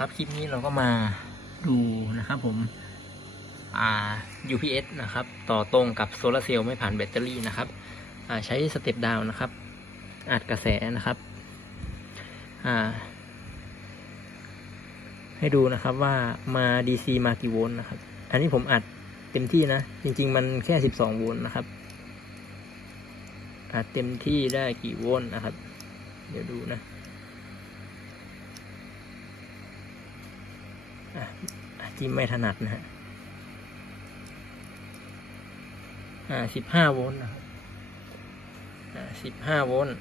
ครับคลิปนี้เราก็มาดูนะครับผมอ่า UPS นะครับ ต่อตรงกับโซลาร์เซลล์ไม่ผ่านแบตเตอรี่นะครับอ่าใช้สเต็ปดาวน์นะครับ อัดกระแสนะครับอ่าให้ดูนะครับว่ามา DC มากี่โวลต์นะครับ อันนี้ผมอัดเต็มที่นะ จริง ๆ มันแค่ 12 โวลต์นะครับ อัดเต็มที่ได้กี่โวลต์นะครับ เดี๋ยวดูนะ อะอะจิ้มไม่ถนัดนะฮะอ่าสิบห้าโวลต์นะครับอ่าสิบห้าโวลต์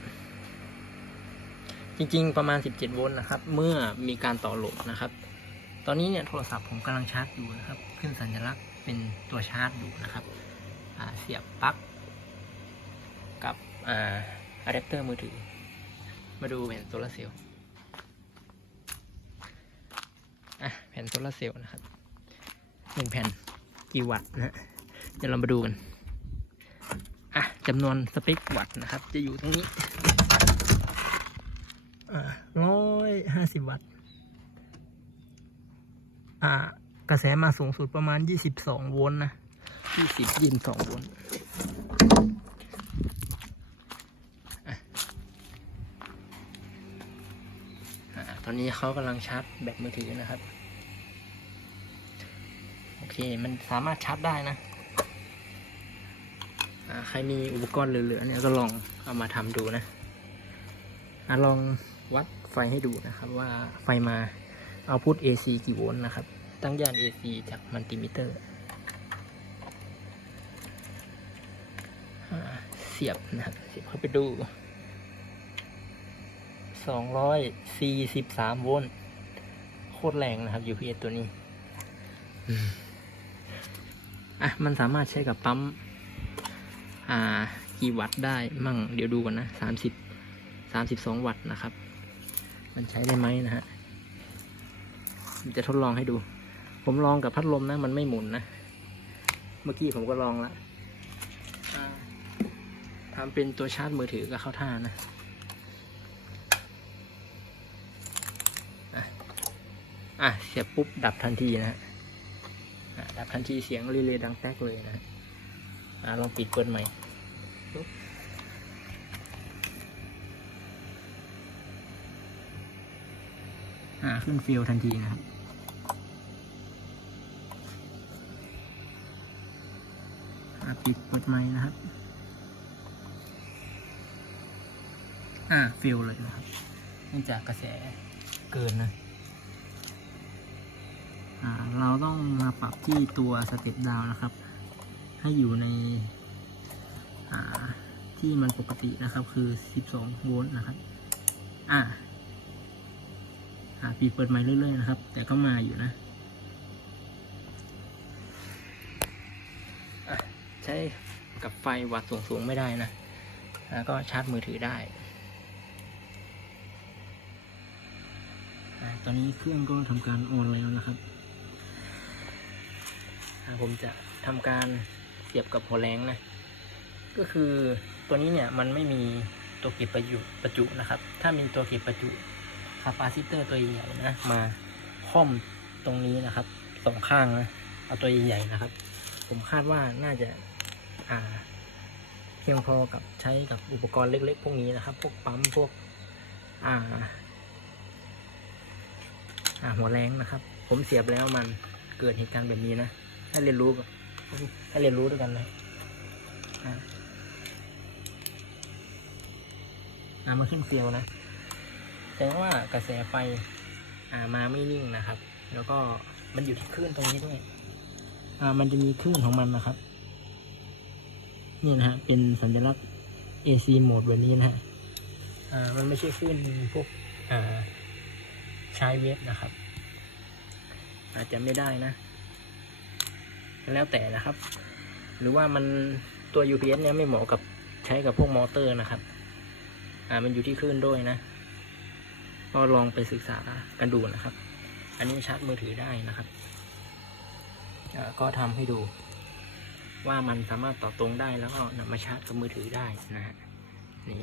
จริง ๆ ประมาณสิบเจ็ดโวลต์นะครับ เมื่อมีการต่อโหลดนะครับ ตอนนี้เนี่ยโทรศัพท์ผมกำลังชาร์จอยู่นะครับ ขึ้นสัญลักษณ์เป็นตัวชาร์จอยู่นะครับอ่าเสียบปลั๊กกับอ่าอะแดปเตอร์มือถือ มาดูแผ่นโซลาเซลล์ อะแผ่นโซลาเซลล์นะครับหนึ่งแผ่นกี่วัตต์นะฮะเดี๋ยวเรามาดูกันอะจำนวนสเปควัตต์นะครับ จะอยู่ตรงนี้อ่าร้อยห้าสิบวัตต์อ่ากระแสมาสูงสุดประมาณยี่สิบสองโวลต์นะยี่สิบยินสองโวลต์อะอ่า ตอนนี้เขากำลังชาร์จแบตมือถือนะครับ โอเคมันสามารถชาร์จได้นะใครมีอุปกรณ์เหลือๆเนี่ยก็ลองเอามาทำดูนะอะลองวัดไฟให้ดูนะครับ ว่าไฟมาเอาพุท AC กี่โวลต์นะครับ ตั้งย่าน AC จากมัลติมิเตอร์เสียบนะครับเสียบเข้าไปดู 243 โวลต์ โคตรแรงนะครับ UPS ตัวนี้ อะ มันสามารถใช้กับปั๊ม อ่า กี่วัตต์ได้มั่ง เดี๋ยวดูกันนะ 30 32 วัตต์นะครับ มันใช้ได้ไหมนะฮะจะทดลองให้ดู ผมลองกับพัดลมนะ มันไม่หมุนนะ เมื่อกี้ผมก็ลองละทำเป็นตัวชาร์จมือถือก็เข้าท่านะ อะเสียบปุ๊บดับทันทีนะฮะดับทันทีเสียงรีเลย์ดังแตกเลยนะฮะอะลองปิดเปิดใหม่อ่าขึ้นฟิลทันทีนะครับอะปิดเปิดใหม่นะครับ อ่าฟิลเลยนะครับเนื่องจากกระแสเกินนะ เราต้องมาปรับที่ตัวสเต็ปดาวนะครับ ให้อยู่ในที่มันปกตินะครับ คือ 12 โวลต์นะครับ อ่าปีเปิดไมค์เรื่อย ๆ นะครับ แต่ก็มาอยู่นะะใช้กับไฟวัดสูง ๆ ไม่ได้นะอ่าก็ชาร์จมือถือได้ตอนนี้เครื่องก็ทำการออนแล้วนะครับ ผมจะทำการเสียบกับหัวแรงนะ ก็คือตัวนี้เนี่ยมันไม่มีตัวเก็บประจุประจุนะครับ ถ้ามีตัวเก็บประจุคาปาซิเตอร์ตัวใหญ่ๆนะมาค่อมตรงนี้นะครับสองข้างนะเอาตัวใหญ่ๆนะครับ ผมคาดว่าน่าจะอ่าเพียงพอกับใช้กับอุปกรณ์เล็ก ๆ พวกนี้นะครับ พวกปั๊มพวกอ่าอ่าหัวแรงนะครับ ผมเสียบแล้วมันเกิดเหตุการณ์แบบนี้นะ ให้เรียนรู้กับให้เรียนรู้ด้วยกันนะอ่าอ่ามาขึ้นเซียวนะแสดงว่ากระแสไฟอ่ามาไม่นิ่งนะครับ แล้วก็มันอยู่ที่คลื่นตรงนี้ด้วยอ่ามันจะมีคลื่นของมันนะครับนี่นะฮะเป็นสัญลักษณ์ AC โหมดแบบนี้นะฮะอ่ามันไม่ใช่คลื่นพวกอ่าใช้เวฟนะครับ อาจจะไม่ได้นะ แล้วแต่นะครับ หรือว่ามันตัว UPS เนี้ยไม่เหมาะกับใช้กับพวกมอเตอร์นะครับ อ่ามันอยู่ที่คลื่นด้วยนะ ก็ลองไปศึกษากันดูนะครับ อันนี้ชาร์จมือถือได้นะครับก็ทำให้ดูว่ามันสามารถต่อตรงได้แล้วก็นำมาชาร์จกับมือถือได้นะฮะนี่